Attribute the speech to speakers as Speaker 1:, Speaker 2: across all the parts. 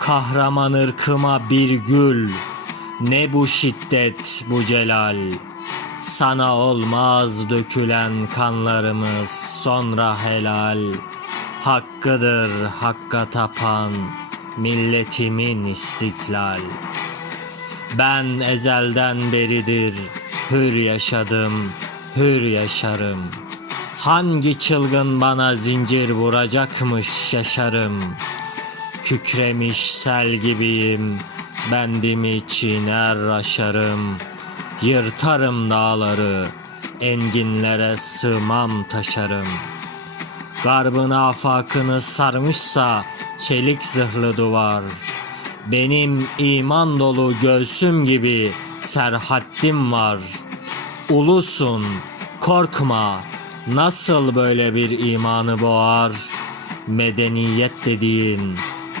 Speaker 1: Kahraman ırkıma bir gül, ne bu şiddet bu celal. Sana olmaz dökülen kanlarımız sonra helal. Hakkıdır hakka tapan milletimin istiklal. Ben ezelden beridir hür yaşadım, hür yaşarım. Hangi çılgın bana zincir vuracakmış şaşarım. Kükremiş sel gibiyim, bendimi çiğner aşarım. Yırtarım dağları, enginlere sığmam taşarım. Garbın afakını sarmışsa çelik zırhlı duvar. Benim iman dolu göğsüm gibi serhaddim var. Ulusun, korkma, nasıl böyle bir imanı boğar? Medeniyet dediğin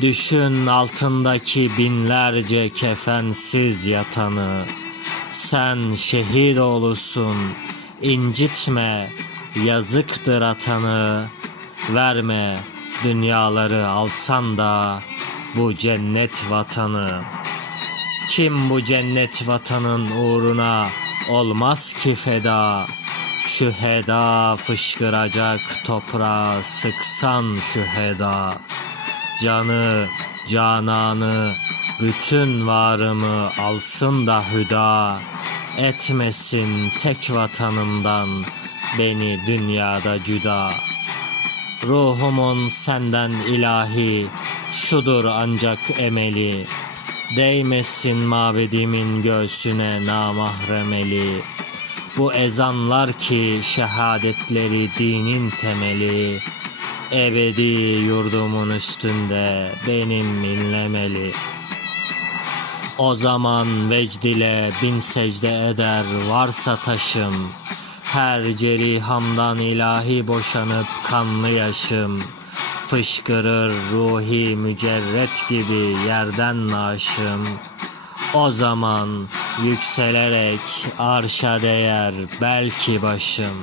Speaker 1: Düşün altındaki binlerce kefensiz yatanı. Sen şehit oğlusun, incitme, yazıktır atanı. Verme dünyaları alsan da bu cennet vatanı. Kim bu cennet vatanın uğruna olmaz ki feda. Şu heda fışkıracak toprağa sıksan şu heda. Canı, cananı, bütün varımı alsın da hüda. Etmesin tek vatanımdan beni dünyada cüda. Ruhumun senden ilahi, şudur ancak emeli. Değmesin mabedimin göğsüne namahremeli. Bu ezanlar ki şehadetleri dinin temeli. Ebedi yurdumun üstünde benim inlemeli. O zaman vecd ile bin secde eder varsa taşım. Her cerihamdan ilahi boşanıp kanlı yaşım. Fışkırır ruhi mücerret gibi yerden naşım. O zaman yükselerek arşa değer belki başım.